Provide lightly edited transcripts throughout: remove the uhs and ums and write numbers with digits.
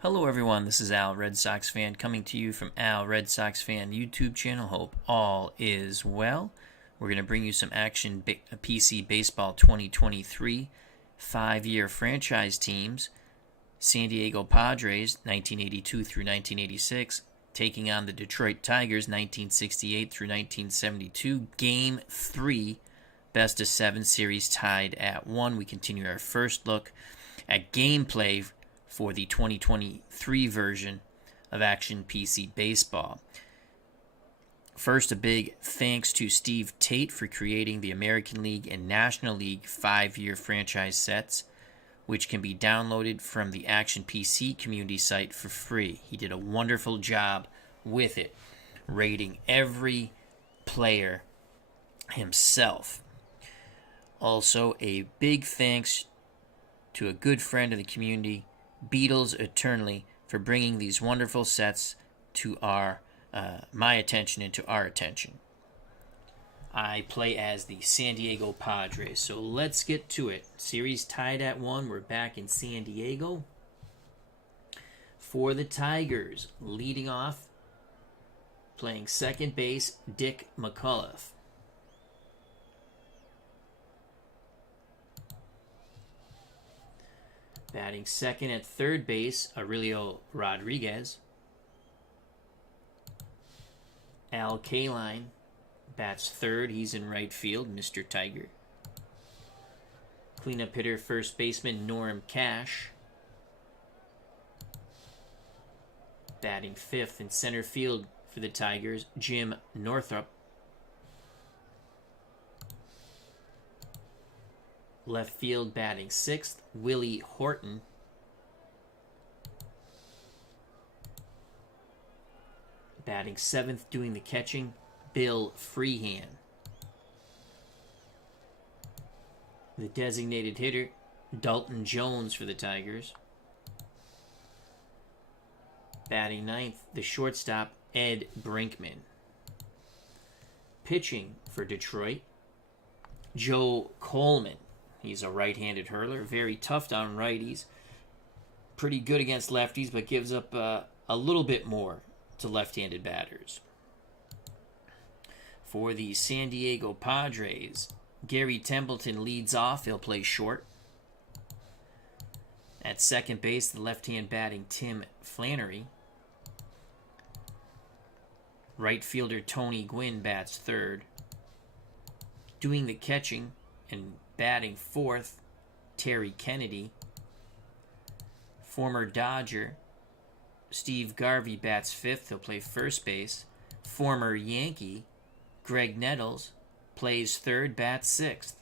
Hello everyone, this is Al, Red Sox fan, coming to you from Al, Red Sox fan YouTube channel. Hope all is well. We're going to bring you some action PC Baseball 2023, 5-year franchise teams. San Diego Padres, 1982 through 1986, taking on the Detroit Tigers, 1968 through 1972. Game 3, best of 7 series tied at 1. We continue our first look at gameplay for the 2023 version of Action PC Baseball. First, a big thanks to Steve Tate for creating the American League and National League 5-year franchise sets, which can be downloaded from the Action PC community site for free. He did a wonderful job with it, rating every player himself. Also, a big thanks to a good friend of the community, Beatles Eternally, for bringing these wonderful sets to my attention and to our attention. I play as the San Diego Padres, so let's get to it. Series tied at 1. We're back in San Diego. For the Tigers, leading off, playing second base, Dick McCullough. Batting second at third base, Aurelio Rodriguez. Al Kaline bats third. He's in right field, Mr. Tiger. Cleanup hitter, first baseman, Norm Cash. Batting fifth in center field for the Tigers, Jim Northrup. Left field batting sixth, Willie Horton. Batting seventh, doing the catching, Bill Freehan. The designated hitter, Dalton Jones for the Tigers. Batting ninth, the shortstop, Ed Brinkman. Pitching for Detroit, Joe Coleman. He's a right-handed hurler, very tough on righties. Pretty good against lefties, but gives up a little bit more to left-handed batters. For the San Diego Padres, Gary Templeton leads off. He'll play short. At second base, the left-hand batting Tim Flannery. Right fielder Tony Gwynn bats third. Doing the catching and batting fourth, Terry Kennedy. Former Dodger Steve Garvey bats fifth. He'll play first base. Former Yankee Greg Nettles plays third, bats sixth.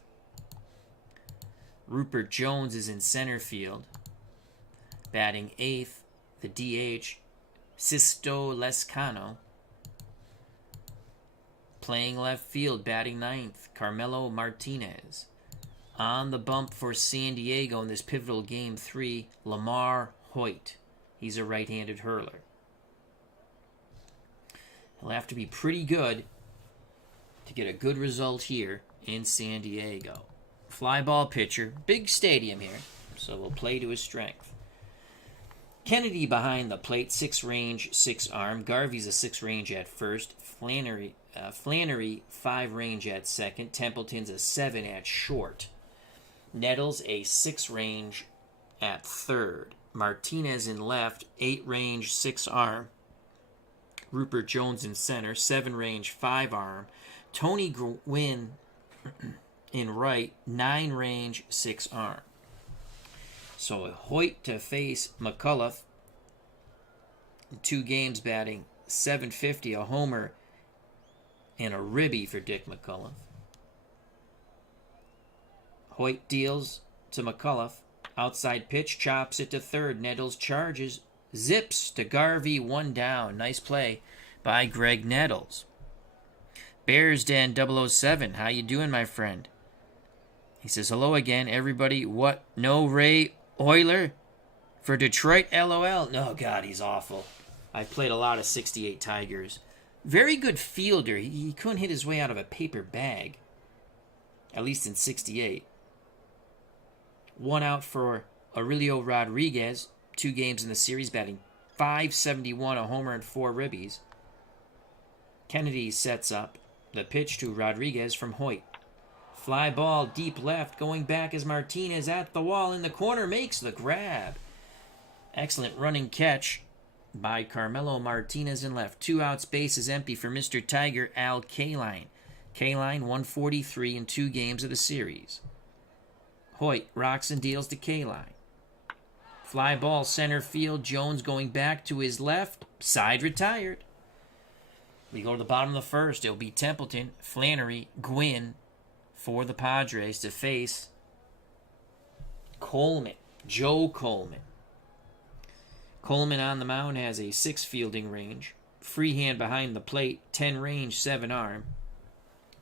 Rupert Jones is in center field. Batting eighth, the DH Sisto Lescano. Playing left field, batting ninth, Carmelo Martinez. On the bump for San Diego in this pivotal Game 3, Lamar Hoyt. He's a right-handed hurler. He'll have to be pretty good to get a good result here in San Diego. Fly ball pitcher, big stadium here, so we'll play to his strength. Kennedy behind the plate, 6-range, 6-arm. Garvey's a 6-range at first. Flannery 5-range at second. Templeton's a 7 at short. Nettles a 6-range at third. Martinez in left, 8-range, 6-arm. Rupert Jones in center, 7-range, 5-arm. Tony Gwynn in right, 9-range, 6-arm. So Hoyt to face McCullough. In 2 games batting .750, a homer and a ribby for Dick McCullough. Hoyt deals to McCullough. Outside pitch, chops it to third. Nettles charges, zips to Garvey, 1 down. Nice play by Greg Nettles. Bears Den 007, how you doing, my friend? He says, hello again, everybody. What? No Ray Euler for Detroit? LOL. No, God, he's awful. I played a lot of 68 Tigers. Very good fielder. He couldn't hit his way out of a paper bag. At least in 68. 1 out for Aurelio Rodriguez. 2 games in the series, batting .571, a homer and 4 ribbies. Kennedy sets up. The pitch to Rodriguez from Hoyt. Fly ball deep left. Going back is Martinez at the wall in the corner. Makes the grab. Excellent running catch by Carmelo Martinez in left. 2 outs. Base is empty for Mr. Tiger, Al Kaline. Kaline 143 in 2 games of the series. Hoyt rocks and deals to Kaline. Fly ball center field. Jones going back to his left. Side retired. We go to the bottom of the first. It'll be Templeton, Flannery, Gwynn for the Padres to face Coleman, Joe Coleman. Coleman on the mound has a 6 fielding range. Freehand behind the plate, 10 range, 7 arm.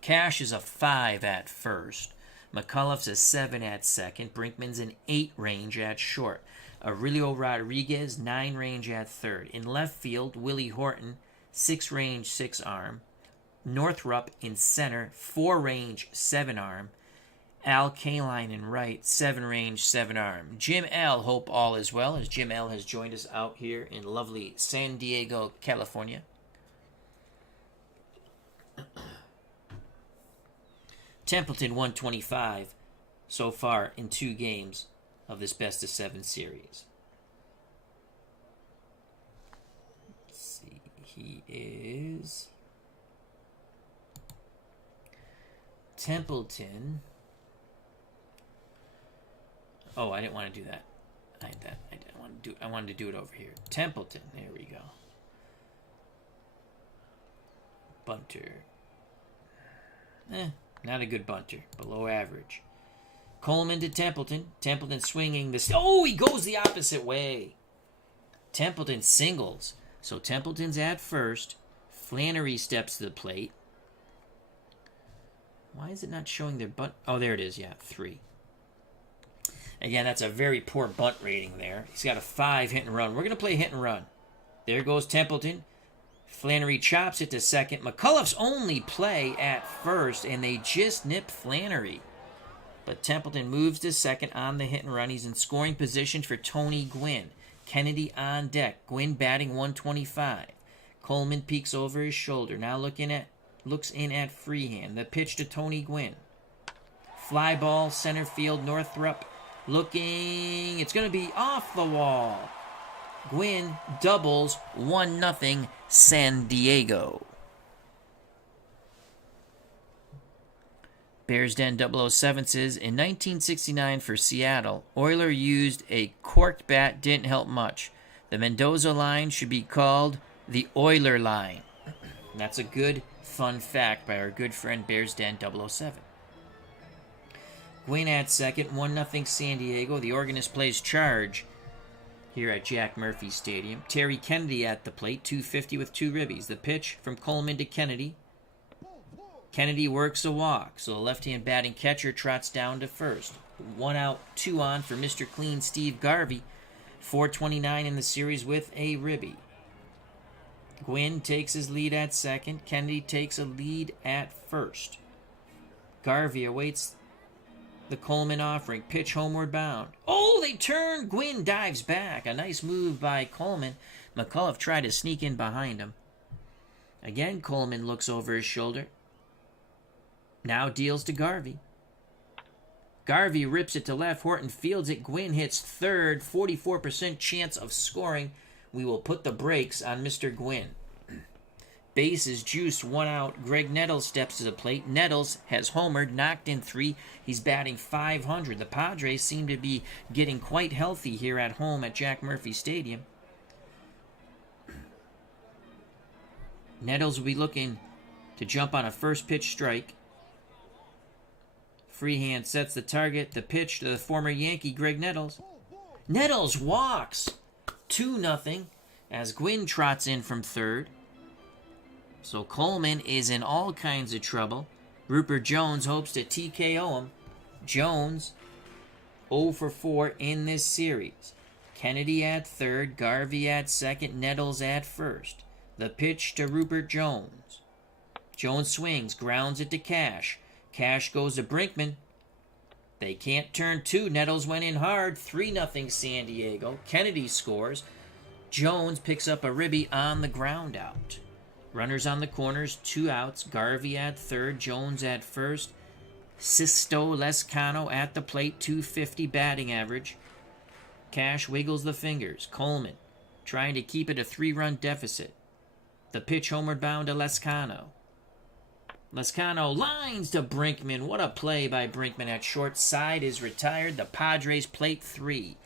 Cash is a 5 at first. McCullough's a 7 at second. Brinkman's an 8 range at short. Aurelio Rodriguez, 9 range at third. In left field, Willie Horton, 6 range, 6 arm. Northrup in center, 4 range, 7 arm. Al Kaline in right, 7 range, 7 arm. Jim L, hope all is well, as Jim L has joined us out here in lovely San Diego, California. Templeton 125 so far in 2 games of this best-of-7 series. Let's see, he is Templeton. Oh, I didn't want to do that. I wanted to do it over here. Templeton. There we go. Bunter. Not a good bunter. Below average. Coleman to Templeton. Templeton swinging the... Oh, he goes the opposite way. Templeton singles. So Templeton's at first. Flannery steps to the plate. Why is it not showing their bunt? Oh, there it is. Yeah, 3. Again, that's a very poor bunt rating there. He's got a 5 hit and run. We're going to play hit and run. There goes Templeton. Flannery chops it to second. McCullough's only play at first, and they just nip Flannery. But Templeton moves to second on the hit and run. He's in scoring position for Tony Gwynn. Kennedy on deck. Gwynn batting 125. Coleman peeks over his shoulder. Now looks in at freehand. The pitch to Tony Gwynn. Fly ball, center field, Northrup. Looking, it's going to be off the wall. Gwynn doubles 1-0 San Diego. Bears Den 007 says, in 1969 for Seattle, Oyler used a corked bat, didn't help much. The Mendoza line should be called the Oyler line. That's a good, fun fact by our good friend Bears Den 007. Gwynn at second, 1-0 San Diego. The organist plays charge here at Jack Murphy Stadium. Terry Kennedy at the plate, 250 with 2 ribbies. The pitch from Coleman to Kennedy. Kennedy works a walk, so the left-hand batting catcher trots down to first. 1 out, 2 on for Mr. Clean Steve Garvey. 429 in the series with a ribby. Gwynn takes his lead at second. Kennedy takes a lead at first. Garvey awaits the Coleman offering. Pitch homeward bound. Oh, they turn. Gwynn dives back. A nice move by Coleman. McCullough tried to sneak in behind him. Again, Coleman looks over his shoulder. Now deals to Garvey. Garvey rips it to left. Horton fields it. Gwynn hits third. 44% chance of scoring. We will put the brakes on Mr. Gwynn. Base is juiced, 1 out. Greg Nettles steps to the plate. Nettles has homered, knocked in 3. He's batting .500. The Padres seem to be getting quite healthy here at home at Jack Murphy Stadium. Nettles will be looking to jump on a first pitch strike. Freehand sets the target. The pitch to the former Yankee, Greg Nettles. Nettles walks. 2-0 as Gwynn trots in from third. So Coleman is in all kinds of trouble. Rupert Jones hopes to TKO him. Jones 0 for 4 in this series. Kennedy at third, Garvey at second, Nettles at first. The pitch to Rupert Jones. Jones swings, grounds it to Cash. Cash goes to Brinkman. They can't turn two. Nettles went in hard. 3-0 San Diego. Kennedy scores. Jones picks up a ribby on the ground out. Runners on the corners, 2 outs. Garvey at third, Jones at first. Sisto Lescano at the plate, .250 batting average. Cash wiggles the fingers. Coleman trying to keep it a 3-run deficit. The pitch homeward bound to Lescano. Lescano lines to Brinkman. What a play by Brinkman at short. Side is retired. The Padres plate 3.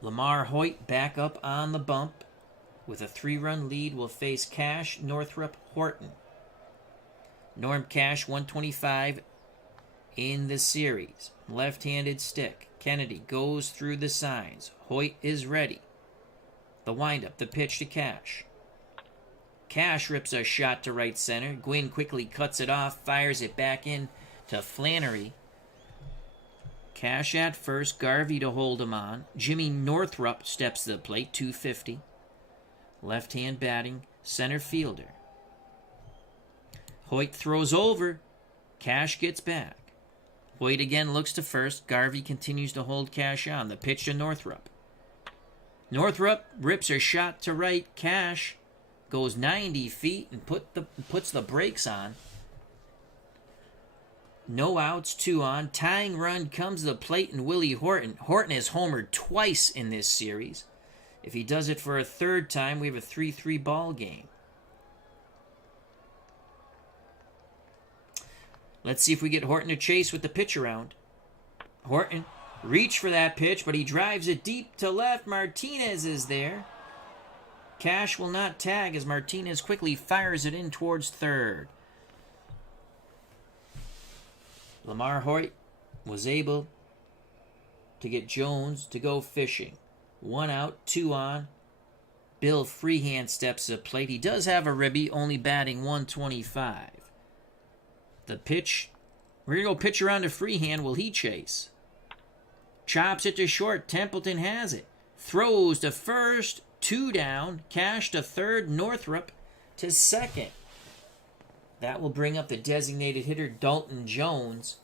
Lamar Hoyt back up on the bump. With a 3-run lead will face Cash, Northrup, Horton. Norm Cash, 125 in the series. Left-handed stick. Kennedy goes through the signs. Hoyt is ready. The windup, the pitch to Cash. Cash rips a shot to right center. Gwynn quickly cuts it off, fires it back in to Flannery. Cash at first, Garvey to hold him on. Jimmy Northrup steps to the plate, .250. Left-hand batting, center fielder. Hoyt throws over. Cash gets back. Hoyt again looks to first. Garvey continues to hold Cash on. The pitch to Northrup. Northrup rips a shot to right. Cash goes 90 feet and puts the brakes on. No outs, 2 on. Tying run comes to the plate and Willie Horton. Horton has homered twice in this series. If he does it for a third time, we have a 3-3 ball game. Let's see if we get Horton to chase with the pitch around. Horton reach for that pitch, but he drives it deep to left. Martinez is there. Cash will not tag as Martinez quickly fires it in towards third. Lamar Hoyt was able to get Jones to go fishing. 1 out, 2 on. Bill Freehand steps to the plate. He does have a ribby, only batting 125. The pitch, we're going to go pitch around to Freehand. Will he chase? Chops it to short. Templeton has it. Throws to first. 2 down. Cash to third. Northrup to second. That will bring up the designated hitter, Dalton Jones.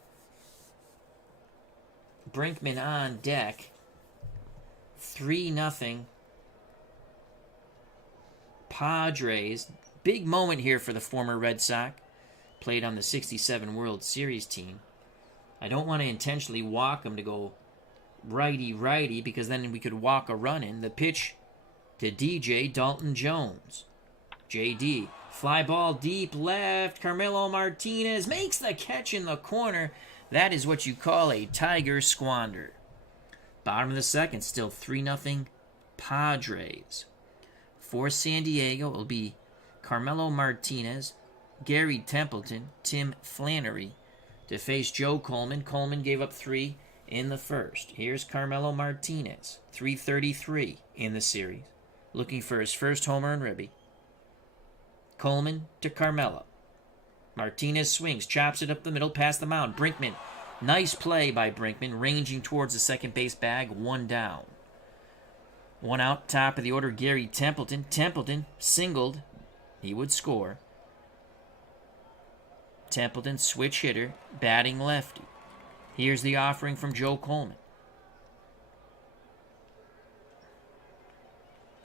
Brinkman on deck. 3-0. Padres. Big moment here for the former Red Sox. Played on the 67 World Series team. I don't want to intentionally walk him to go righty-righty because then we could walk a run in. The pitch to DJ Dalton Jones. JD. Fly ball deep left. Carmelo Martinez makes the catch in the corner. That is what you call a Tiger squander. Bottom of the second, still 3-0 Padres. For San Diego, it'll be Carmelo Martinez, Gary Templeton, Tim Flannery to face Joe Coleman. Coleman gave up 3 in the first. Here's Carmelo Martinez, 333 in the series, looking for his first homer and ribby. Coleman to Carmelo. Martinez swings, chops it up the middle past the mound. Brinkman, nice play by Brinkman, ranging towards the second base bag, 1 down. 1 out, top of the order, Gary Templeton. Templeton singled. He would score. Templeton, switch hitter, batting lefty. Here's the offering from Joe Coleman.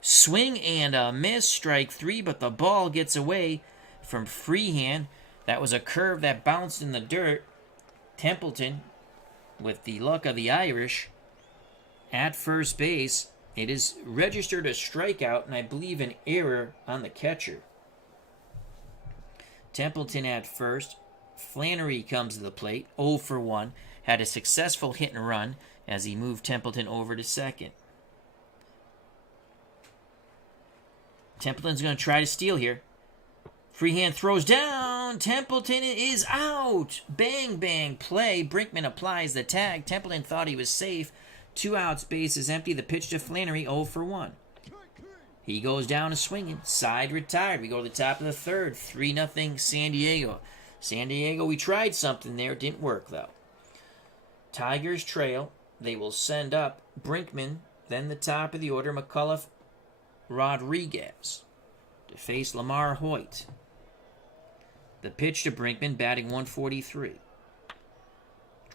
Swing and a miss, strike 3, but the ball gets away from Freehand. That was a curve that bounced in the dirt. Templeton, with the luck of the Irish, at first base. It is registered a strikeout and I believe an error on the catcher. Templeton at first. Flannery comes to the plate, 0 for 1. Had a successful hit and run as he moved Templeton over to second. Templeton's going to try to steal here. Freehand throws down. Templeton is out. Bang, bang play. Brinkman applies the tag. Templeton thought he was safe. 2 outs, base is empty. The pitch to Flannery, 0 for 1. He goes down and swinging. Side retired. We go to the top of the third. 3-0 San Diego. San Diego, we tried something there. Didn't work, though. Tigers trail. They will send up Brinkman. Then the top of the order, McCullough, Rodriguez to face Lamar Hoyt. The pitch to Brinkman, batting 143.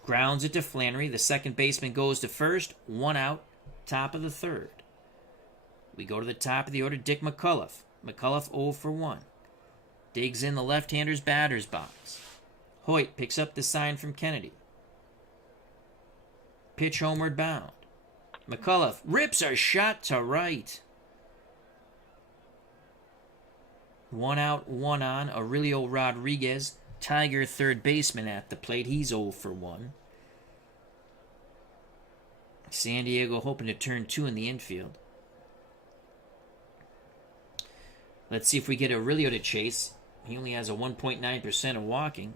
Grounds it to Flannery. The second baseman goes to first. 1 out. Top of the third. We go to the top of the order. Dick McCullough. McCullough 0 for 1. Digs in the left-hander's batter's box. Hoyt picks up the sign from Kennedy. Pitch homeward bound. McCullough rips a shot to right. 1 out, 1 on. Aurelio Rodriguez, Tiger third baseman at the plate. He's 0 for 1. San Diego hoping to turn 2 in the infield. Let's see if we get Aurelio to chase. He only has a 1.9% of walking.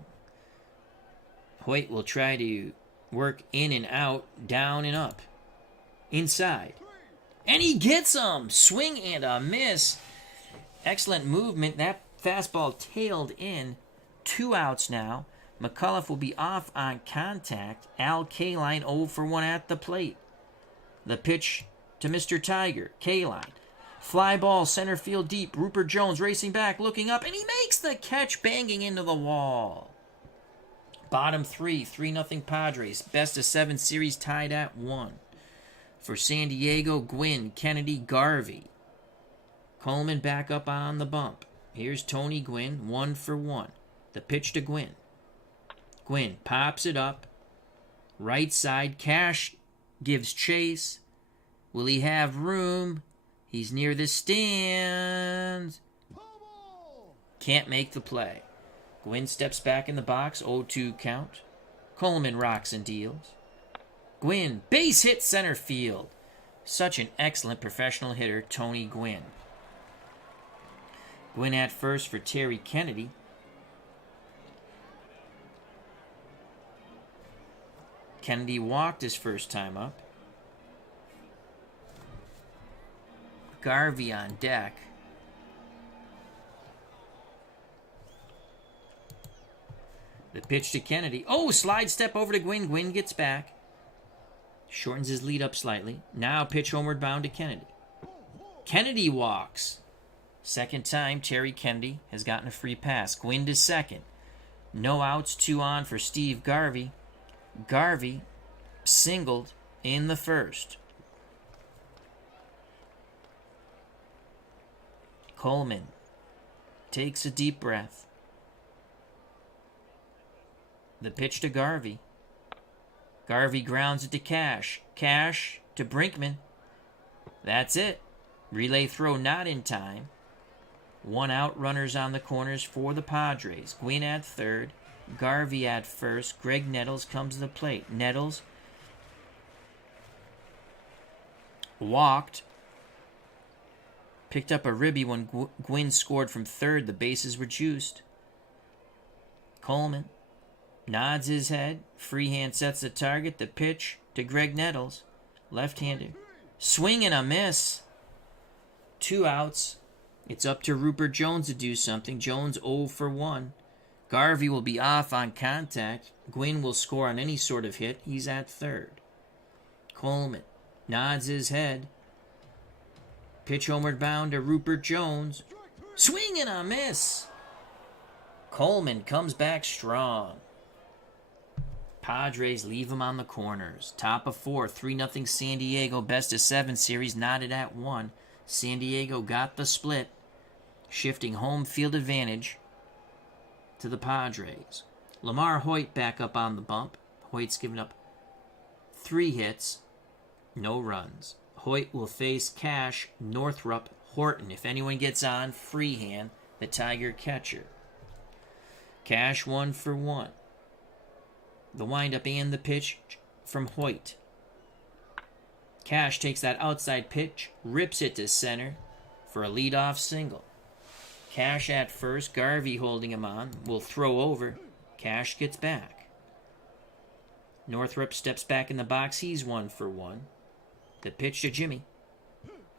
Hoyt will try to work in and out, down and up. Inside. And he gets him! Swing and a miss. Excellent movement. That fastball tailed in. 2 outs now. McCullough will be off on contact. Al Kaline 0 for 1 at the plate. The pitch to Mr. Tiger. Kaline. Fly ball, center field deep. Rupert Jones racing back, looking up, and he makes the catch, banging into the wall. Bottom 3, 3-0 Padres. Best of 7 series tied at 1. For San Diego, Gwynn, Kennedy, Garvey. Coleman back up on the bump. Here's Tony Gwynn, 1 for 1. The pitch to Gwynn. Gwynn pops it up. Right side, Cash gives chase. Will he have room? He's near the stands. Can't make the play. Gwynn steps back in the box, 0-2 count. Coleman rocks and deals. Gwynn, base hit center field. Such an excellent professional hitter, Tony Gwynn. Gwynn at first for Terry Kennedy. Kennedy walked his first time up. Garvey on deck. The pitch to Kennedy. Oh, slide step over to Gwynn. Gwynn gets back. Shortens his lead up slightly. Now pitch homeward bound to Kennedy. Kennedy walks. Second time Terry Kennedy has gotten a free pass. Gwynn to second. No outs, 2 on for Steve Garvey. Garvey singled in the first. Coleman takes a deep breath. The pitch to Garvey. Garvey grounds it to Cash. Cash to Brinkman. That's it. Relay throw not in time. 1 out, runners on the corners for the Padres. Gwynn at third. Garvey at first. Greg Nettles comes to the plate. Nettles walked. Picked up a ribby when Gwynn scored from third. The bases were juiced. Coleman nods his head. Freehand sets the target. The pitch to Greg Nettles. Left-hander. Swing and a miss. 2 outs. It's up to Rupert Jones to do something. Jones 0 for 1. Garvey will be off on contact. Gwynn will score on any sort of hit. He's at third. Coleman nods his head. Pitch homeward bound to Rupert Jones. Swing and a miss. Coleman comes back strong. Padres leave him on the corners. Top of 4, 3-0 San Diego. Best of 7 series knotted at 1. San Diego got the split, shifting home field advantage to the Padres. Lamar Hoyt back up on the bump. Hoyt's given up 3 hits, no runs. Hoyt will face Cash, Northrup, Horton. If anyone gets on, Freehand, the Tiger catcher. Cash 1 for 1. The windup and the pitch from Hoyt. Cash takes that outside pitch, rips it to center for a leadoff single. Cash at first, Garvey holding him on, will throw over. Cash gets back. Northrup steps back in the box. He's 1 for 1. The pitch to Jimmy.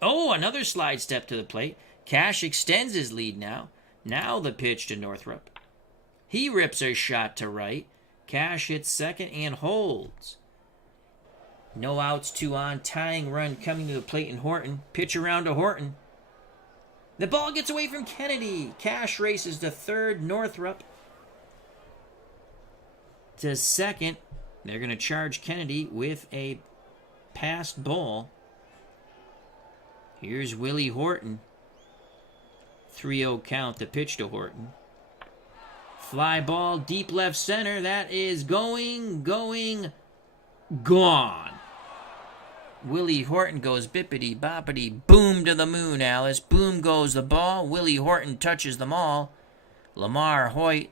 Oh, another slide step to the plate. Cash extends his lead now. Now the pitch to Northrup. He rips a shot to right. Cash hits second and holds. No outs, 2 on. Tying run coming to the plate in Horton. Pitch around to Horton. The ball gets away from Kennedy. Cash races to third. Northrup to second. They're going to charge Kennedy with a passed ball. Here's Willie Horton. 3-0 count, the pitch to Horton. Fly ball, deep left center. That is gone. Willie Horton goes bippity boppity boom to the moon, Alice. Boom goes the ball. Willie Horton touches them all. Lamar Hoyt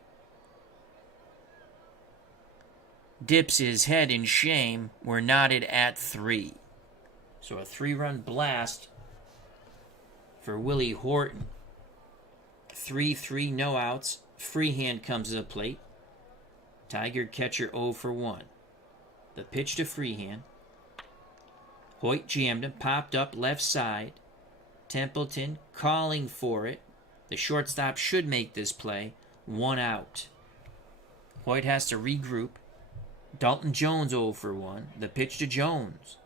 dips his head in shame. We're knotted at 3. So a 3-run blast for Willie Horton. 3-3, no outs. Freehand comes to the plate. Tiger catcher 0 for 1. The pitch to Freehand. Hoyt jammed him, popped up left side. Templeton calling for it. The shortstop should make this play. 1 out. Hoyt has to regroup. Dalton Jones 0 for 1. The pitch to Jones.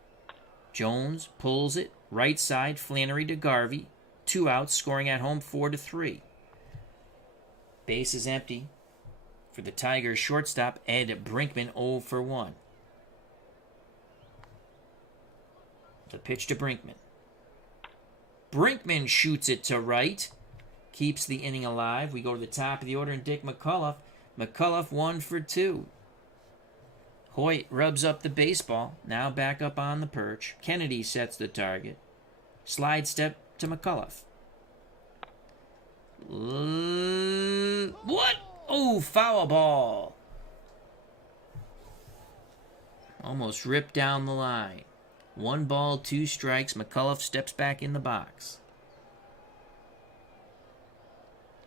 Jones pulls it. Right side, Flannery to Garvey. 2 outs, scoring at home 4-3. Base is empty for the Tigers shortstop, Ed Brinkman 0 for 1. The pitch to Brinkman. Brinkman shoots it to right. Keeps the inning alive. We go to the top of the order and Dick McCullough. McCullough 1 for 2. Hoyt rubs up the baseball. Now back up on the perch. Kennedy sets the target. Slide step to McCullough. What? Oh, foul ball. Almost ripped down the line. 1 ball, 2 strikes. McCullough steps back in the box.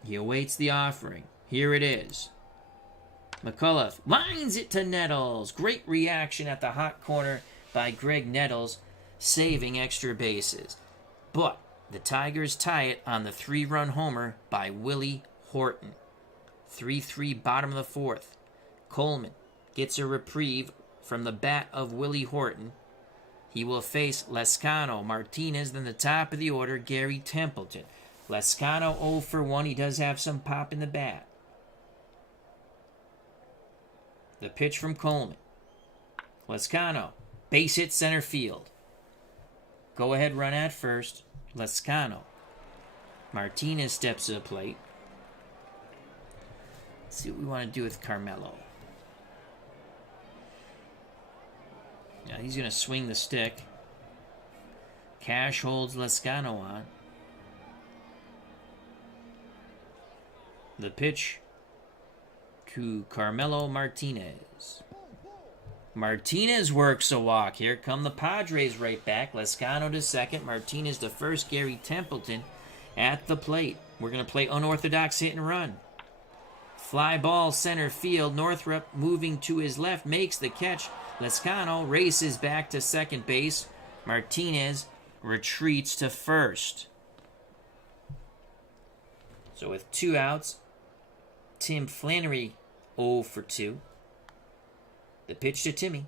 He awaits the offering. Here it is. McCullough lines it to Nettles. Great reaction at the hot corner by Greg Nettles, saving extra bases. But the Tigers tie it on the 3-run homer by Willie Horton. 3-3, bottom of the 4th. Coleman gets a reprieve from the bat of Willie Horton. He will face Lescano, Martinez, then the top of the order, Gary Templeton. Lescano 0 for 1. He does have some pop in the bat. The pitch from Coleman. Lescano, base hit center field. Go ahead run at first. Lescano. Martinez steps to the plate. Let's see what we want to do with Carmelo. Yeah, he's going to swing the stick. Cash holds Lescano on. The pitch to Carmelo Martinez. Martinez works a walk. Here come the Padres right back. Lescano to second. Martinez to first. Gary Templeton at the plate. We're going to play unorthodox hit and run. Fly ball center field. Northrup moving to his left. Makes the catch. Lescano races back to second base. Martinez retreats to first. So with 2 outs, Tim Flannery 0 for 2. The pitch to Timmy.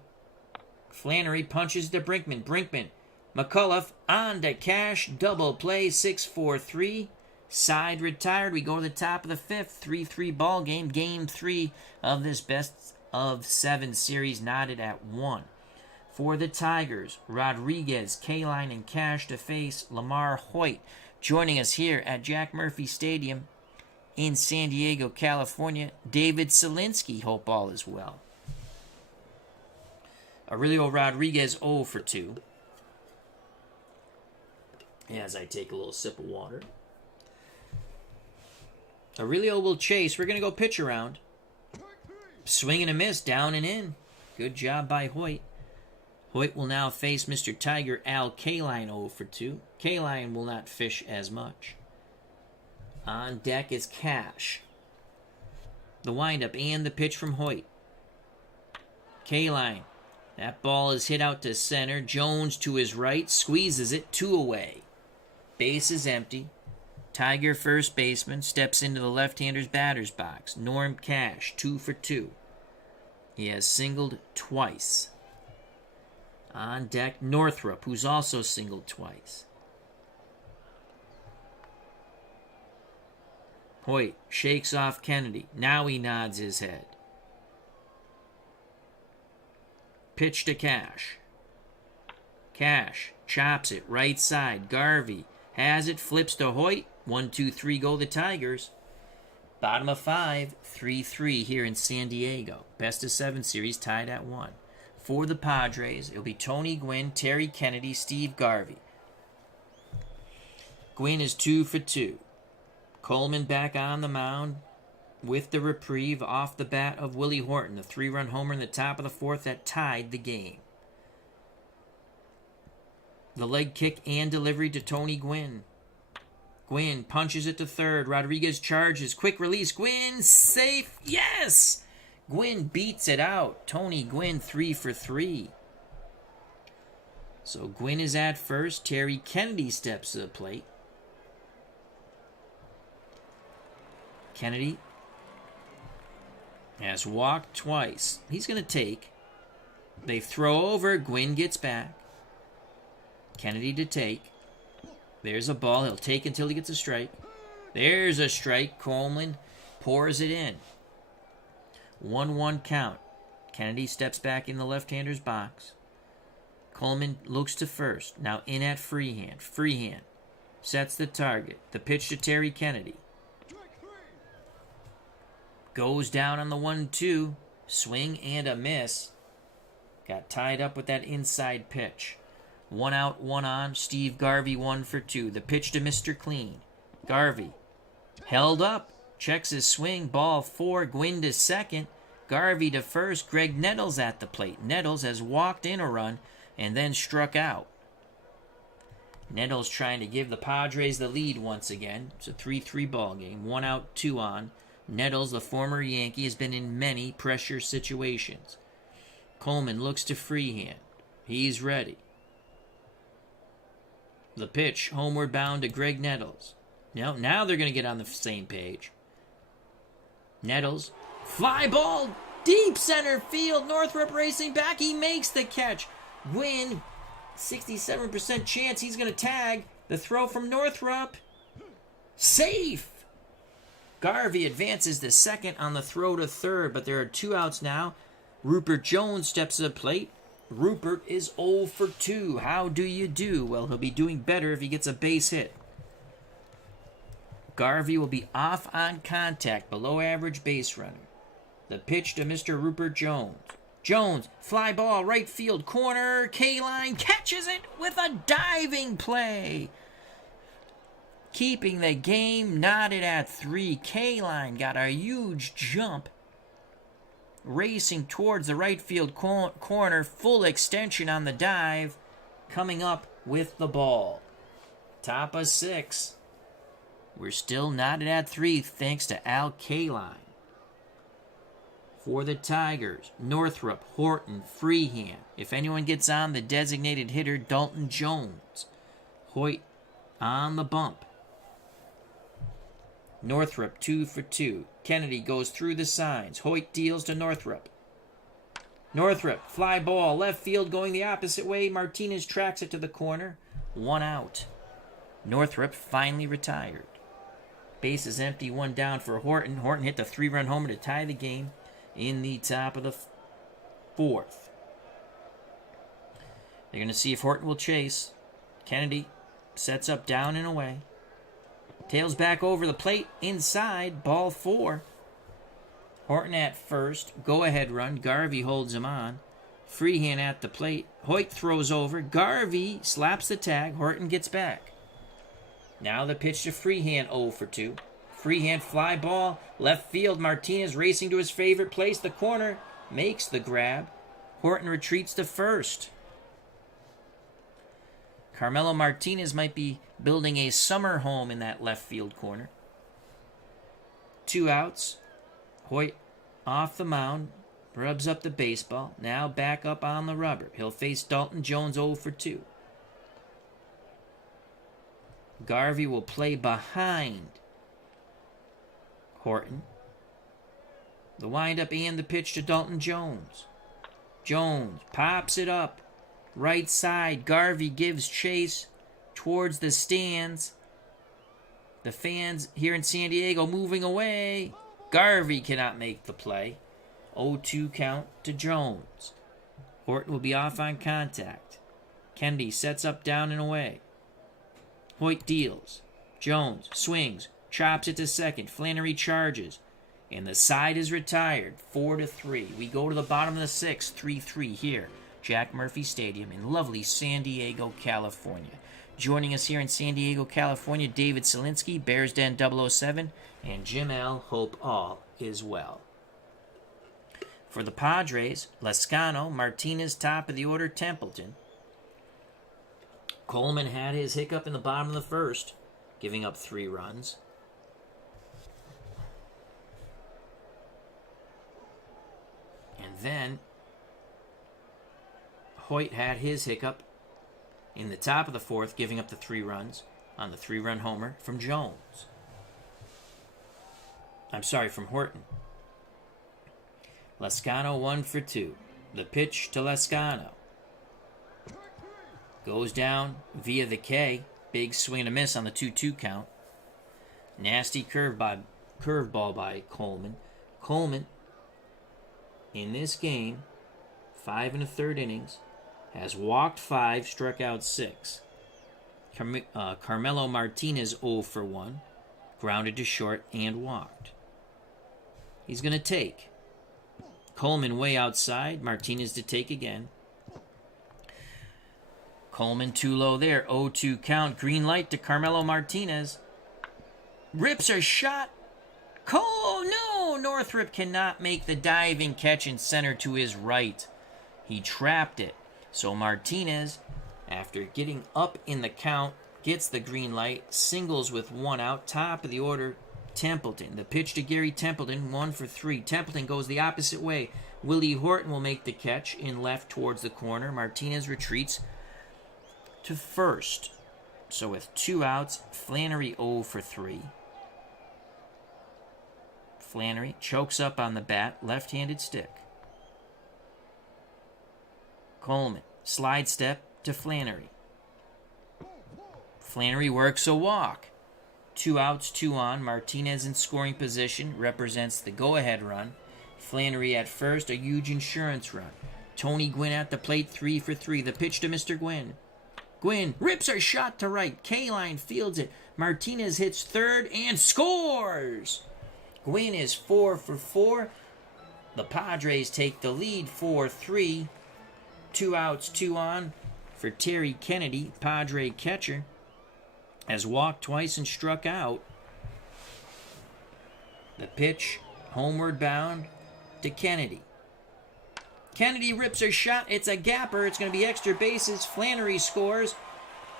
Flannery punches to Brinkman. Brinkman. McCullough on to Cash. Double play. 6-4-3. Side retired. We go to the top of the 5th. 3-3 ball game. Game 3 of this best of 7 series, knotted at 1. For the Tigers, Rodriguez, Kaline, and Cash to face Lamar Hoyt. Joining us here at Jack Murphy Stadium in San Diego, California, David Selinsky. Hope all is well. Aurelio Rodriguez 0 for 2. As I take a little sip of water. Aurelio will chase. We're going to go pitch around. Swing and a miss, down and in. Good job by Hoyt. Hoyt will now face Mr. Tiger Al Kaline 0 for 2. Kaline will not fish as much. On deck is Cash. The windup and the pitch from Hoyt. Kaline. That ball is hit out to center. Jones to his right. Squeezes it. 2 away. Base is empty. Tiger first baseman steps into the left-hander's batter's box. Norm Cash, 2 for 2. He has singled twice. On deck, Northrup, who's also singled twice. Hoyt shakes off Kennedy. Now he nods his head. Pitch to Cash. Cash chops it right side. Garvey has it, flips to Hoyt. 1-2-3 go the Tigers. Bottom of 5, 3-3 here in San Diego. Best of 7 series tied at 1. For the Padres, it'll be Tony Gwynn, Terry Kennedy, Steve Garvey. Gwynn is 2 for 2. Coleman back on the mound with the reprieve off the bat of Willie Horton. The 3-run homer in the top of the 4th that tied the game. The leg kick and delivery to Tony Gwynn. Gwynn punches it to third. Rodriguez charges. Quick release. Gwynn safe. Yes! Gwynn beats it out. Tony Gwynn 3 for 3. So Gwynn is at first. Terry Kennedy steps to the plate. Kennedy has walked twice. He's going to take. They throw over. Gwynn gets back. Kennedy to take. There's a ball. He'll take until he gets a strike. There's a strike. Coleman pours it in. 1-1 count. Kennedy steps back in the left-hander's box. Coleman looks to first. Now in at Freehand. Freehand sets the target. The pitch to Terry Kennedy. Goes down on the 1-2. Swing and a miss. Got tied up with that inside pitch. 1 out, 1 on. Steve Garvey 1 for 2. The pitch to Mr. Clean. Garvey held up. Checks his swing. Ball 4. Gwynn to second. Garvey to first. Greg Nettles at the plate. Nettles has walked in a run and then struck out. Nettles trying to give the Padres the lead once again. It's a 3-3 ball game. 1 out, 2 on. Nettles, the former Yankee, has been in many pressure situations. Coleman looks to Freehand. He's ready. The pitch, homeward bound to Greg Nettles. Now they're going to get on the same page. Nettles, fly ball, deep center field. Northrup racing back. He makes the catch. Gwynn, 67% chance he's going to tag. The throw from Northrup. Safe. Garvey advances to second on the throw to third, but there are 2 outs now. Rupert Jones steps to the plate. Rupert is 0 for 2. How do you do? Well, he'll be doing better if he gets a base hit. Garvey will be off on contact, below average base runner. The pitch to Mr. Rupert Jones. Jones, fly ball, right field corner. K-line catches it with a diving play. Keeping the game knotted at 3. K-line got a huge jump. Racing towards the right field corner, full extension on the dive, coming up with the ball. Top of 6. We're still knotted at 3 thanks to Al Kaline. For the Tigers, Northrup, Horton, Freehand. If anyone gets on, the designated hitter, Dalton Jones. Hoyt on the bump. Northrup 2 for 2. Kennedy goes through the signs. Hoyt deals to Northrup. Northrup, fly ball, left field going the opposite way. Martinez tracks it to the corner. 1 out. Northrup finally retired. Base is empty, 1 down for Horton. Horton hit the 3-run homer to tie the game in the top of the 4th. They're going to see if Horton will chase. Kennedy sets up down and away. Tails back over the plate, inside, ball 4. Horton at first, go-ahead run. Garvey holds him on. Freehand at the plate. Hoyt throws over. Garvey slaps the tag. Horton gets back. Now the pitch to Freehand, 0 for 2. Freehand fly ball, left field. Martinez racing to his favorite place, the corner. Makes the grab. Horton retreats to first. Carmelo Martinez might be building a summer home in that left field corner. 2 outs. Hoyt off the mound. Rubs up the baseball. Now back up on the rubber. He'll face Dalton Jones 0 for 2. Garvey will play behind Horton. The windup and the pitch to Dalton Jones. Jones pops it up. Right side, Garvey gives chase towards the stands. The fans here in San Diego moving away. Garvey cannot make the play. 0-2 count to Jones. Horton will be off on contact. Kennedy sets up down and away. Hoyt deals. Jones swings, chops it to second. Flannery charges. And the side is retired, 4-3. We go to the bottom of the sixth, 3-3 here. Jack Murphy Stadium in lovely San Diego, California. Joining us here in San Diego, California, David Selinsky, Bears Den 007, and Jim L. Hope all is well. For the Padres, Lascano, Martinez top of the order, Templeton. Coleman had his hiccup in the bottom of the first, giving up 3 runs. And then Hoyt had his hiccup in the top of the fourth, giving up the 3 runs on the 3-run homer from Jones. From Horton. Lascano 1 for 2. The pitch to Lascano. Goes down via the K. Big swing and a miss on the 2-2 count. Nasty curveball by Coleman. Coleman, in this game, 5 1/3 innings, has walked 5, struck out 6. Carmelo Martinez 0 for 1, grounded to short and walked. He's going to take. Coleman way outside, Martinez to take again. Coleman too low there, 0-2 count, green light to Carmelo Martinez. Rips a shot. No! Northrop cannot make the diving catch in center to his right. He trapped it. So Martinez, after getting up in the count, gets the green light, singles with 1 out, top of the order, Templeton. The pitch to Gary Templeton, 1 for 3. Templeton goes the opposite way. Willie Horton will make the catch in left towards the corner. Martinez retreats to first. So with 2 outs, Flannery 0 for 3. Flannery chokes up on the bat, left-handed stick. Coleman, slide step to Flannery. Flannery works a walk. 2 outs, 2 on. Martinez in scoring position, represents the go-ahead run. Flannery at first, a huge insurance run. Tony Gwynn at the plate, 3 for 3. The pitch to Mr. Gwynn. Gwynn rips a shot to right. K-line fields it. Martinez hits third and scores! Gwynn is 4 for 4. The Padres take the lead 4-3. 2 outs, 2 on for Terry Kennedy, Padre catcher, has walked twice and struck out. The pitch, homeward bound to Kennedy. Kennedy rips a shot. It's a gapper. It's going to be extra bases. Flannery scores.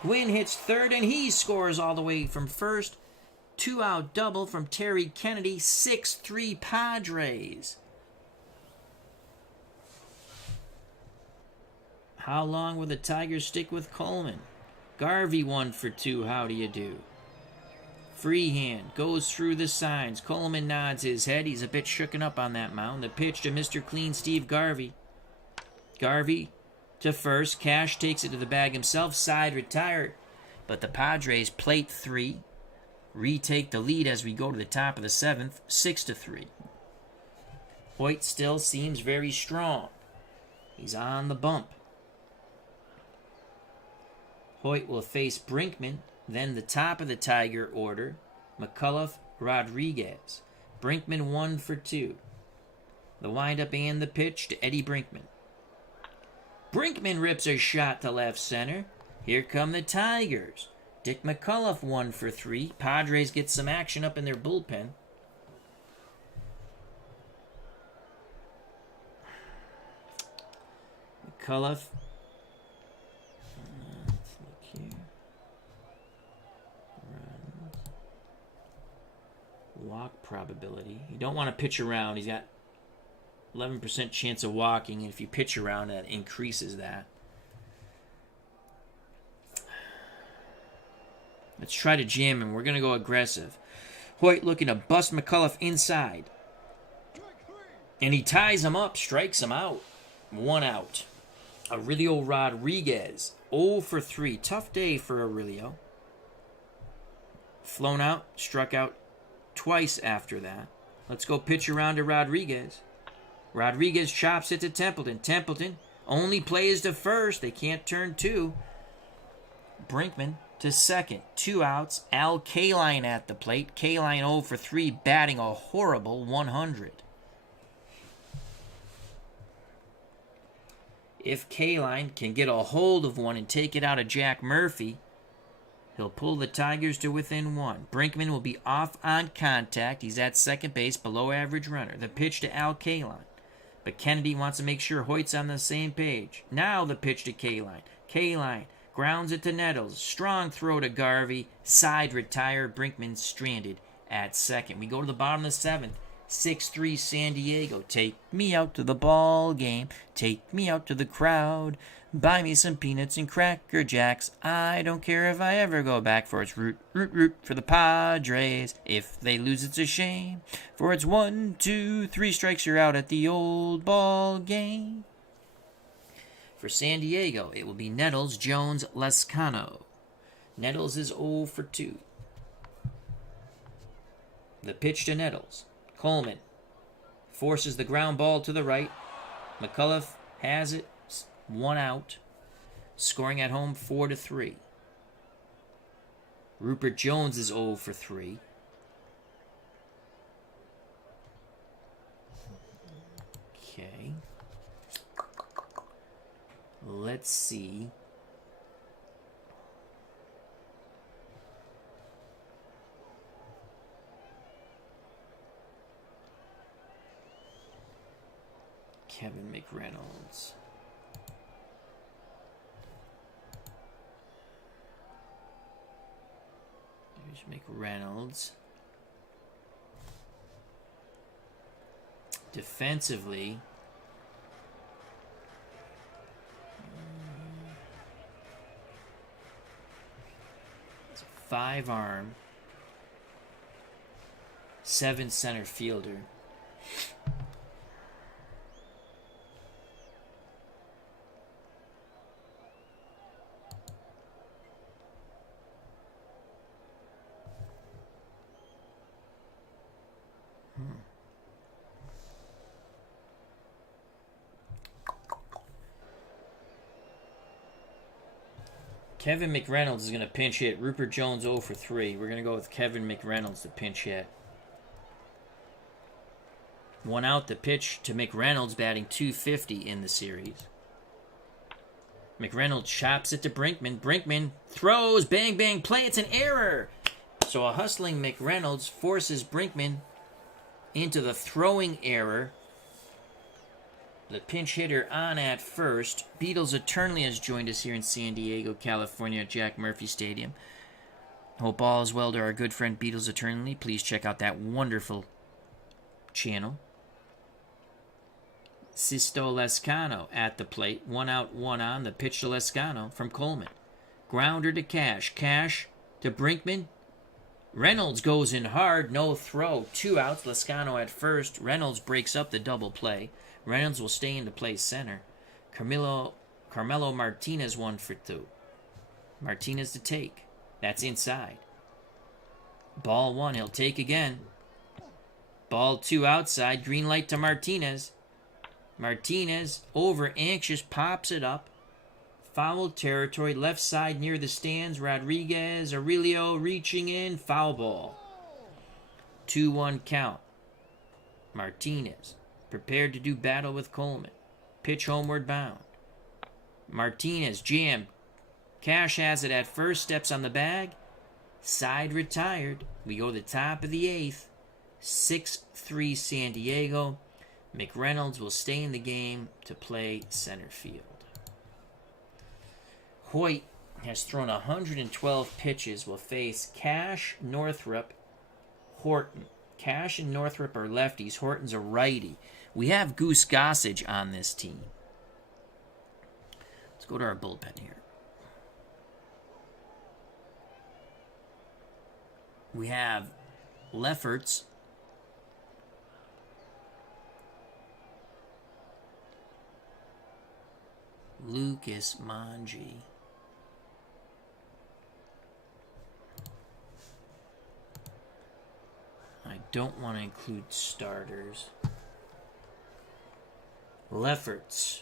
Gwynn hits third, and he scores all the way from first. 2-out double from Terry Kennedy. 6-3 Padres. How long will the Tigers stick with Coleman? Garvey 1 for 2. How do you do? Freehand goes through the signs. Coleman nods his head. He's a bit shooken up on that mound. The pitch to Mr. Clean, Steve Garvey. Garvey to first. Cash takes it to the bag himself. Side retired. But the Padres plate 3. Retake the lead as we go to the top of the 7th. 6-3. Hoyt still seems very strong. He's on the bump. Hoyt will face Brinkman, then the top of the Tiger order, McCullough, Rodriguez. Brinkman 1 for 2. The windup and the pitch to Eddie Brinkman. Brinkman rips a shot to left center. Here come the Tigers. Dick McCullough 1 for 3. Padres get some action up in their bullpen. McCullough. Let's look here. Runs. Walk probability. You don't want to pitch around. He's got 11% chance of walking, and if you pitch around, that increases that. Let's try to jam him. We're going to go aggressive. Hoyt looking to bust McCullough inside. And he ties him up, strikes him out. 1 out. Aurelio Rodriguez, 0 for 3. Tough day for Aurelio. Flown out, struck out twice after that. Let's go pitch around to Rodriguez. Rodriguez chops it to Templeton. Templeton Only plays to first. They can't turn two. Brinkman to second. 2 outs. Al Kaline at the plate. Kaline 0 for 3, batting a horrible 100. If Kaline can get a hold of one and take it out of Jack Murphy, he'll pull the Tigers to within 1. Brinkman will be off on contact. He's at second base, below average runner. The pitch to Al Kaline. But Kennedy wants to make sure Hoyt's on the same page. Now the pitch to Kaline. Kaline grounds it to Nettles. Strong throw to Garvey. Side retired. Brinkman stranded at second. We go to the bottom of the 7th. 6-3 San Diego. Take me out to the ball game. Take me out to the crowd. Buy me some peanuts and Cracker Jacks. I don't care if I ever go back, for it's root, root, root for the Padres. If they lose, it's a shame, for it's 1, 2, 3 strikes, you're out at the old ball game. For San Diego, it will be Nettles, Jones, Lescano. Nettles is 0 for 2. The pitch to Nettles. Coleman forces the ground ball to the right. McCullough has it. 1 out. Scoring at home 4-3. Rupert Jones is 0 for 3. Okay. Let's see. Kevin McReynolds. There's McReynolds. Defensively, it's a 5-arm, 7 center fielder. Kevin McReynolds is going to pinch hit. Rupert Jones 0 for 3. We're going to go with Kevin McReynolds to pinch hit. 1 out, the pitch to McReynolds, batting .250 in the series. McReynolds chops it to Brinkman. Brinkman throws, bang, bang, play. It's an error. So a hustling McReynolds forces Brinkman into the throwing error. The pinch hitter on at first. Beatles Eternally has joined us here in San Diego, California at Jack Murphy Stadium. Hope all is well to our good friend Beatles Eternally. Please check out that wonderful channel. Sisto Lescano at the plate. 1 out, 1 on. The pitch to Lescano from Coleman. Grounder to Cash. Cash to Brinkman. Reynolds goes in hard. No throw. 2 outs. Lescano at first. Reynolds breaks up the double play. Reynolds will stay into play center. Carmelo Martinez 1 for 2. Martinez to take. That's inside. Ball 1. He'll take again. Ball 2 outside. Green light to Martinez. Martinez, over anxious, pops it up. Foul territory, left side near the stands. Rodriguez, Aurelio reaching in. Foul ball. 2-1 count. Martinez, prepared to do battle with Coleman. Pitch homeward bound. Martinez, jammed. Cash has it at first, steps on the bag. Side retired. We go to the top of the 8th. 6-3 San Diego. McReynolds will stay in the game to play center field. Hoyt has thrown 112 pitches, will face Cash, Northrup, Horton. Cash and Northrup are lefties. Horton's a righty. We have Goose Gossage on this team. Let's go to our bullpen here. We have Lefferts, Lucas Manji, I don't want to include starters. Lefferts,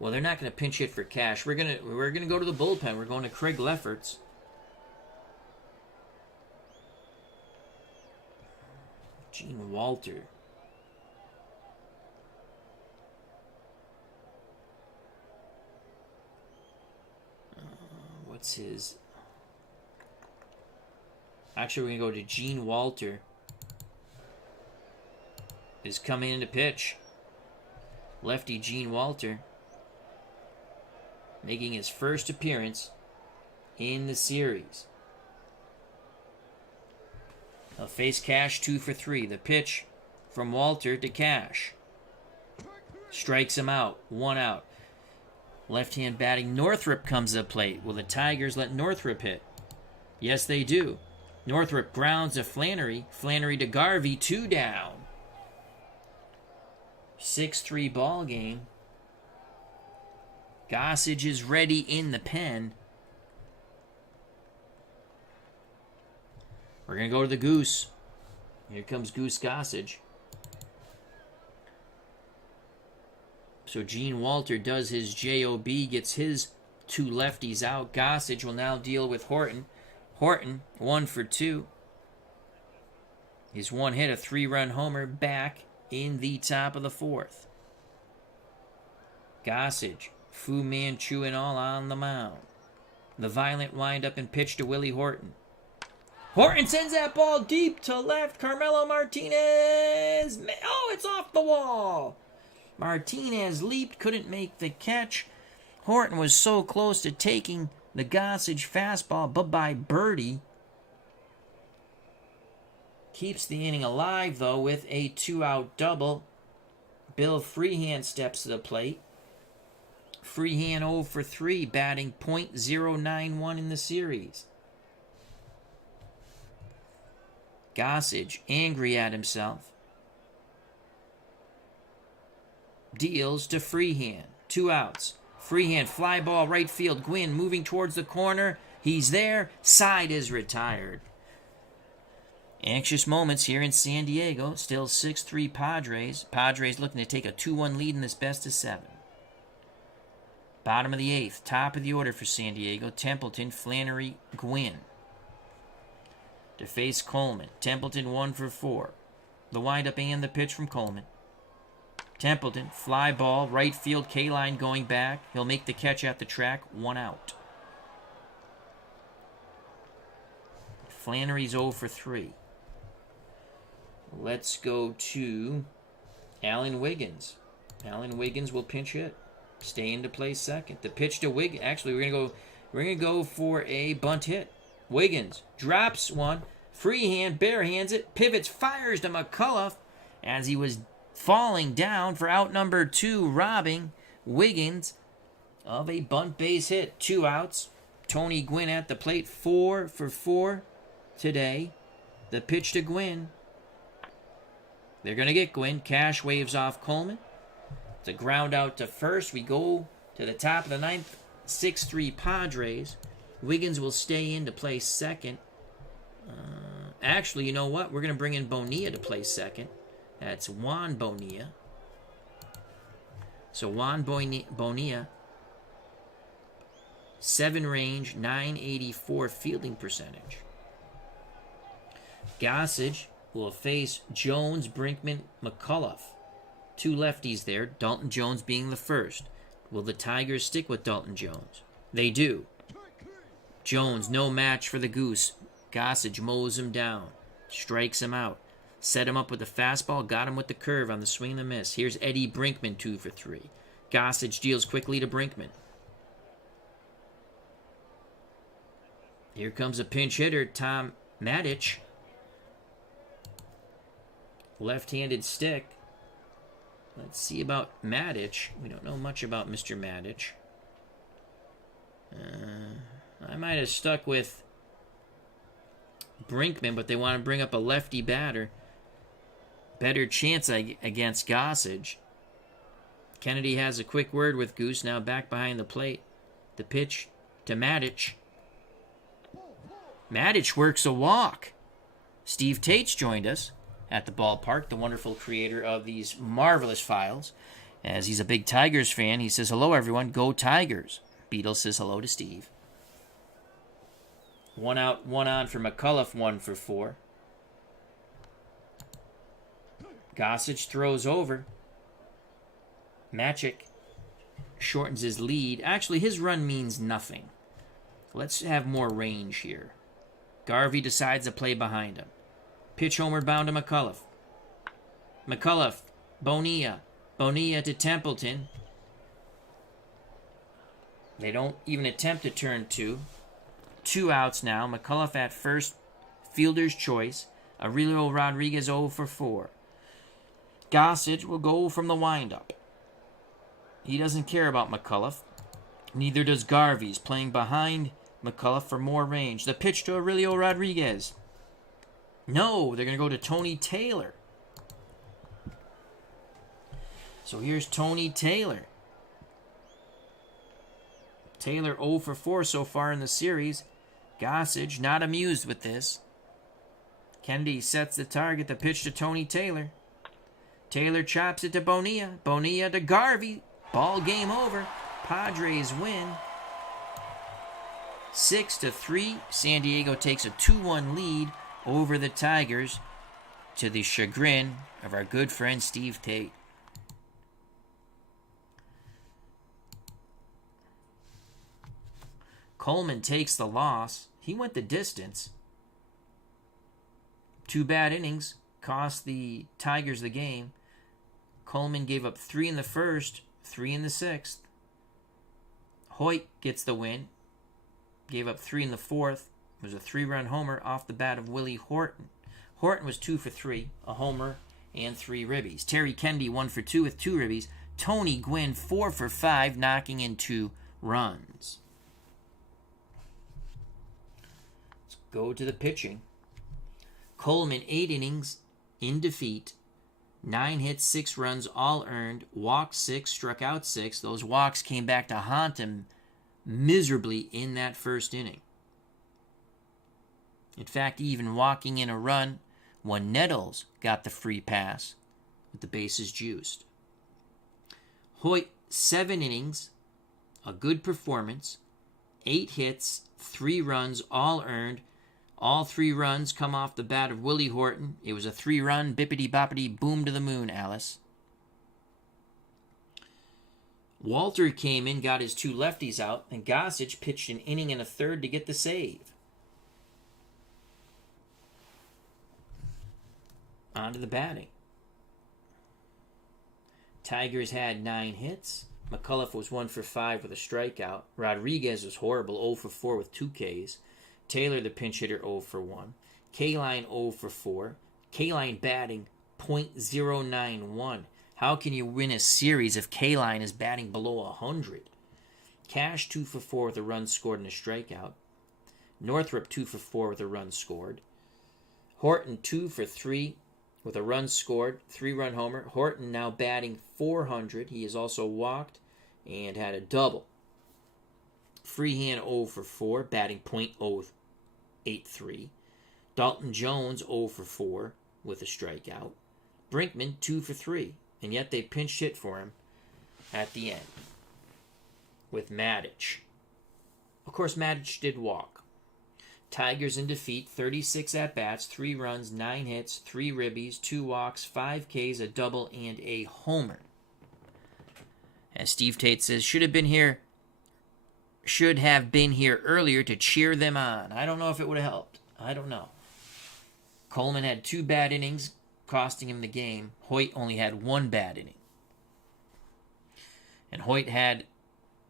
Well, they're not going to pinch hit for cash. We're gonna go to the bullpen. We're going to Craig Lefferts. Gene Walter. What's his? Actually, we're going to go to Gene Walter. Is coming in to pitch. Lefty Gene Walter. Making his first appearance in the series. He'll face Cash 2 for 3. The pitch from Walter to Cash. Strikes him out. 1 out. Left-hand batting Northrup comes to the plate. Will the Tigers let Northrup hit? Yes, they do. Northrup grounds to Flannery. Flannery to Garvey. 2 down. 6-3 ball game. Gossage is ready in the pen. We're going to go to the Goose. Here comes Goose Gossage. So Gene Walter does his JOB, gets his 2 lefties out. Gossage will now deal with Horton. Horton, 1 for 2. His 1 hit, a 3-run homer back in the top of the 4th. Gossage, Fu Manchu and all on the mound. The violent windup and pitch to Willie Horton. Horton sends that ball deep to left. Carmelo Martinez. Oh, it's off the wall. Martinez leaped, couldn't make the catch. Horton was so close to taking the Gossage fastball, but by birdie. Keeps the inning alive, though, with a 2-out double. Bill Freehand steps to the plate. Freehand 0 for 3, batting .091 in the series. Gossage, angry at himself. Deals to Freehand. 2 outs. Freehand, fly ball, right field. Gwynn moving towards the corner. He's there. Side is retired. Anxious moments here in San Diego. Still 6-3 Padres. Padres looking to take a 2-1 lead in this best of 7. Bottom of the 8th. Top of the order for San Diego. Templeton, Flannery, Gwynn. To face Coleman. Templeton 1 for 4. The windup and the pitch from Coleman. Templeton, fly ball, right field, K-line going back. He'll make the catch at the track, 1 out. Flannery's 0 for 3. Let's go to Alan Wiggins. Alan Wiggins will pinch hit. Stay into play second. The pitch to Wiggins. Actually, we're gonna go for a bunt hit. Wiggins drops one. Freehand, bare hands it. Pivots, fires to McCullough as he was falling down for out number 2, robbing Wiggins of a bunt base hit. 2 outs. Tony Gwynn at the plate, 4 for 4 today. The pitch to Gwynn. They're going to get Gwynn. Cash waves off Coleman. It's a ground out to first. We go to the top of the 9th. 6-3 Padres. Wiggins will stay in to play second. Actually, you know what? We're going to bring in Bonilla to play second. That's Juan Bonilla. So Juan Bonilla, 7 range, 984 fielding percentage. Gossage will face Jones, Brinkman, McCullough. 2 lefties there, Dalton Jones being the first. Will the Tigers stick with Dalton Jones? They do. Jones, no match for the Goose. Gossage mows him down, strikes him out. Set him up with the fastball, got him with the curve on the swing and the miss. Here's Eddie Brinkman, 2 for 3. Gossage deals quickly to Brinkman. Here comes a pinch hitter, Tom Madich. Left-handed stick. Let's see about Madich. We don't know much about Mr. Madich. I might have stuck with Brinkman, but they want to bring up a lefty batter. Better chance against Gossage. Kennedy has a quick word with Goose, now back behind the plate. The pitch to Madich. Madich works a walk. Steve Tate's joined us at the ballpark, the wonderful creator of these marvelous files. As he's a big Tigers fan, he says, hello, everyone. Go Tigers. Beatles says hello to Steve. 1 out, 1 on for McCullough, 1 for 4. Gossage throws over. Magic shortens his lead. Actually, his run means nothing. Let's have more range here. Garvey decides to play behind him. Pitch homeward bound to McCullough. McCullough, Bonilla. Bonilla to Templeton. They don't even attempt to turn 2. 2 outs now. McCullough at first. Fielder's choice. Aurelio Rodriguez 0 for 4. Gossage will go from the windup. He doesn't care about McCullough. Neither does Garvey. He's playing behind McCullough for more range. The pitch to Aurelio Rodriguez. No, they're going to go to Tony Taylor. So here's Tony Taylor. Taylor 0 for 4 so far in the series. Gossage not amused with this. Kennedy sets the target. The pitch to Tony Taylor. Taylor chops it to Bonilla. Bonilla to Garvey. Ball game over. Padres win. 6-3. San Diego takes a 2-1 lead over the Tigers to the chagrin of our good friend Steve Tate. Coleman takes the loss. He went the distance. 2 bad innings cost the Tigers the game. Coleman gave up 3 in the first, 3 in the 6th. Hoyt gets the win. Gave up 3 in the 4th. It was a 3-run homer off the bat of Willie Horton. Horton was 2 for 3, a homer and 3 ribbies. Terry Kennedy 1 for 2 with 2 ribbies. Tony Gwynn 4 for 5, knocking in 2 runs. Let's go to the pitching. Coleman 8 innings in defeat. 9 hits, 6 runs, all earned. Walked 6, struck out 6. Those walks came back to haunt him miserably in that first inning. In fact, even walking in a run when Nettles got the free pass with the bases juiced. Hoyt, 7 innings, a good performance, 8 hits, 3 runs, all earned. All 3 runs come off the bat of Willie Horton. It was a 3-run, bippity-boppity, boom to the moon, Alice. Walter came in, got his 2 lefties out, and Gossage pitched an inning and a third to get the save. On to the batting. Tigers had 9 hits. McCullough was 1 for 5 with a strikeout. Rodriguez was horrible, 0 for 4 with 2 Ks. Taylor, the pinch hitter, 0 for 1. K-Line 0 for 4. K-Line batting .091. How can you win a series if K-Line is batting below 100? Cash 2 for 4 with a run scored and a strikeout. Northrup 2 for 4 with a run scored. Horton 2 for 3 with a run scored, 3-run homer. Horton now batting .400. He has also walked and had a double. Freehand 0 for 4, batting .083. Dalton Jones 0 for 4 with a strikeout. Brinkman 2 for 3, and yet they pinch hit for him at the end with Maddich. Of course, Maddich did walk. Tigers in defeat, 36 at-bats, 3 runs, 9 hits, 3 ribbies, 2 walks, 5 Ks, a double, and a homer. As Steve Tate says, should have been here earlier to cheer them on. I don't know if it would have helped. I don't know. Coleman had 2 bad innings, costing him the game. Hoyt only had 1 bad inning. And Hoyt had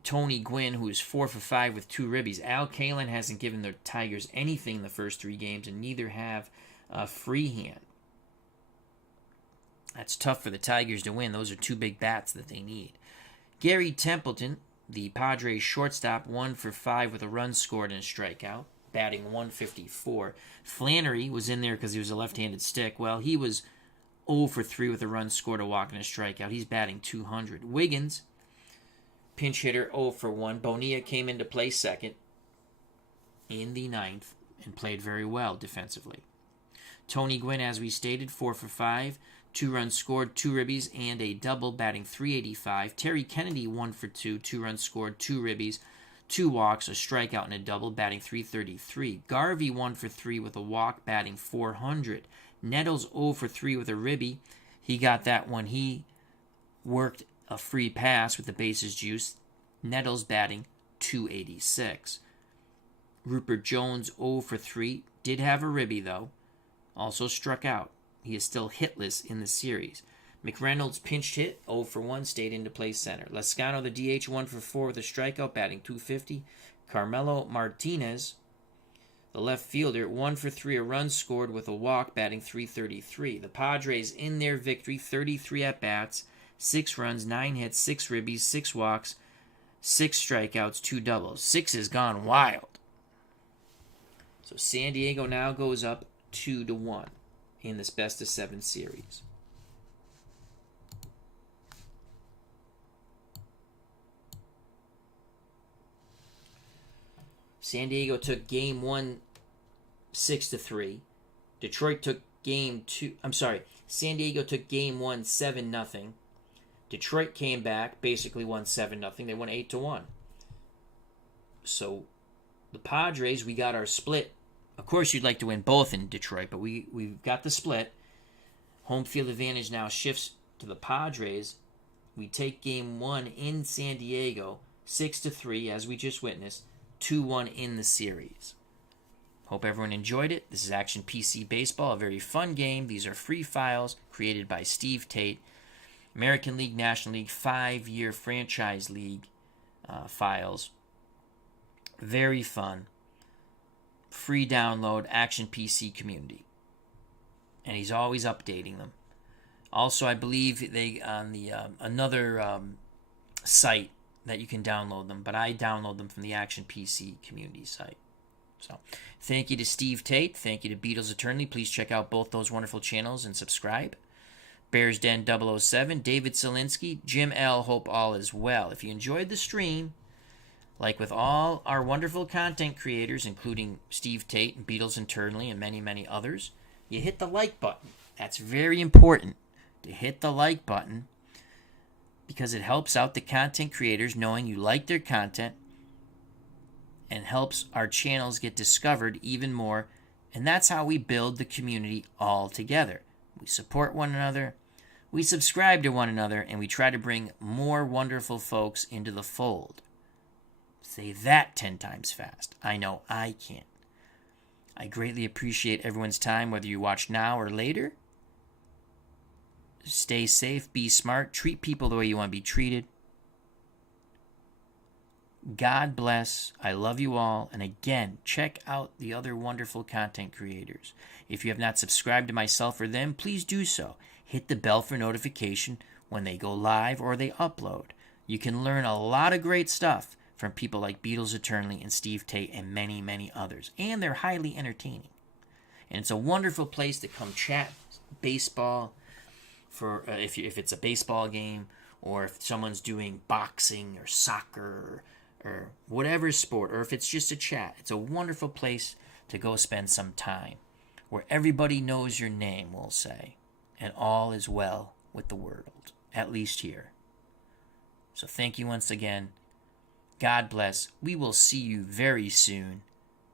Tony Gwynn, who is 4 for 5 with 2 ribbies. Al Kaline hasn't given the Tigers anything in the first 3 games, and neither have Freehand. That's tough for the Tigers to win. Those are 2 big bats that they need. Gary Templeton, the Padres shortstop, 1 for 5 with a run scored and a strikeout, batting .154. Flannery was in there because he was a left-handed stick. Well, he was 0 for 3 with a run scored, a walk, and a strikeout. He's batting .200. Wiggins, pinch hitter, 0 for 1. Bonilla came in to play second in the 9th and played very well defensively. Tony Gwynn, as we stated, 4 for 5. 2 runs scored, 2 ribbies, and a double, batting .385. Terry Kennedy 1 for 2, 2 runs scored, 2 ribbies, 2 walks, a strikeout, and a double, batting .333. Garvey 1 for 3 with a walk, batting .400. Nettles 0 for 3 with a ribby. He got that when he worked a free pass with the bases juice. Nettles batting .286. Rupert Jones 0 for 3. Did have a ribby, though. Also struck out. He is still hitless in the series. McReynolds pinched hit, 0 for 1, stayed into play center. Lascano, the DH, 1 for 4 with a strikeout, batting .250. Carmelo Martinez, the left fielder, 1 for 3, a run scored with a walk, batting .333. The Padres in their victory, 33 at-bats, 6 runs, 9 hits, 6 ribbies, 6 walks, 6 strikeouts, 2 doubles. 6 has gone wild. So San Diego now goes up 2-1 in this best-of-7 series. San Diego took Game 1 6-3. Detroit took Game 2. San Diego took Game 1 7-0. Detroit came back, basically won 7-0. They won 8-1. So the Padres, we got our split. Of course, you'd like to win both in Detroit, but we've got the split. Home field advantage now shifts to the Padres. We take Game 1 in San Diego, 6-3, as we just witnessed, 2-1 in the series. Hope everyone enjoyed it. This is Action PC Baseball, a very fun game. These are free files created by Steve Tate. American League, National League, 5-year franchise league files. Very fun. Free download, Action PC community. And he's always updating them. Also, I believe they on the another site that you can download them, but I download them from the Action PC community site. So, thank you to Steve Tate. Thank you to Beatles Eternally. Please check out both those wonderful channels and subscribe. Bears Den 007, David Zielinski, Jim L. Hope all is well. If you enjoyed the stream, like with all our wonderful content creators, including Steve Tate and Beatles Internally and many, many others, you hit the like button. That's very important, to hit the like button, because it helps out the content creators knowing you like their content and helps our channels get discovered even more. And that's how we build the community all together. We support one another, we subscribe to one another, and we try to bring more wonderful folks into the fold. Say that 10 times fast. I know I can't. I greatly appreciate everyone's time, whether you watch now or later. Stay safe, be smart, treat people the way you want to be treated. God bless. I love you all. And again, check out the other wonderful content creators. If you have not subscribed to myself or them, please do so. Hit the bell for notification when they go live or they upload. You can learn a lot of great stuff from people like Beatles Eternally and Steve Tate and many, many others. And they're highly entertaining. And it's a wonderful place to come chat baseball for if it's a baseball game, or if someone's doing boxing or soccer or whatever sport, or if it's just a chat. It's a wonderful place to go spend some time where everybody knows your name, we'll say, and all is well with the world, at least here. So thank you once again. God bless. We will see you very soon.